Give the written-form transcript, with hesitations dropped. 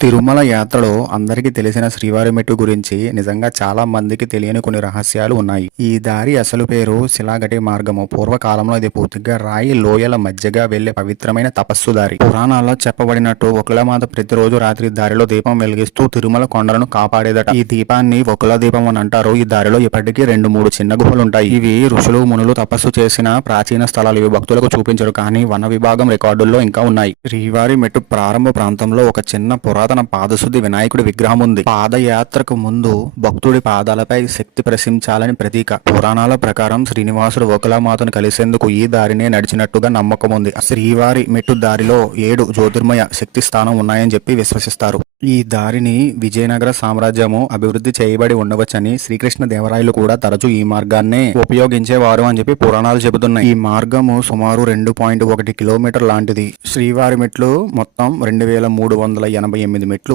తిరుమల యాత్రలో అందరికీ తెలిసిన శ్రీవారి మెట్టు గురించి నిజంగా చాలా మందికి తెలియని కొన్ని రహస్యాలు ఉన్నాయి. ఈ దారి అసలు పేరు శిలాగటి మార్గము. పూర్వకాలంలో ఇది పూర్తిగా రాయి లోయల మధ్యగా వెళ్లే పవిత్రమైన తపస్సు దారి. పురాణాల్లో చెప్పబడినట్టు ఒకలమాత ప్రతిరోజు రాత్రి దారిలో దీపం వెలిగిస్తూ తిరుమల కొండలను కాపాడేదట. ఈ దీపాన్ని ఒకల దీపం అని అంటారు. ఈ దారిలో ఇప్పటికీ 2-3 చిన్న గుహలుంటాయి. ఇవి ఋషులు మునులు తపస్సు చేసిన ప్రాచీన స్థలాలు. ఇవి భక్తులకు చూపించరు, కానీ వన విభాగం రికార్డుల్లో ఇంకా ఉన్నాయి. శ్రీవారి మెట్టు ప్రారంభ ప్రాంతంలో ఒక చిన్న పురాతన పాదశుద్ధి వినాయకుడి విగ్రహం ఉంది. పాదయాత్రకు ముందు భక్తుడి పాదాలపై శక్తి ప్రశంచాలని ప్రతీక. పురాణాల ప్రకారం శ్రీనివాసుడు ఒకలామాతను కలిసేందుకు ఈ దారినే నడిచినట్టుగా నమ్మకం ఉంది. శ్రీవారి మెట్టు దారిలో 7 జ్యోతిర్మయ శక్తి స్థానం ఉన్నాయని చెప్పి విశ్వసిస్తారు. ఈ దారిని విజయనగర సామ్రాజ్యము అభివృద్ధి చేయబడి ఉండవచ్చని, శ్రీకృష్ణ దేవరాయలు కూడా తరచూ ఈ మార్గాన్నే ఉపయోగించేవారు అని చెప్పి పురాణాలు చెబుతున్నాయి. ఈ మార్గము సుమారు 2.1 కిలోమీటర్ లాంటిది. శ్రీవారి మెట్లు మొత్తం 2388 మెట్లు.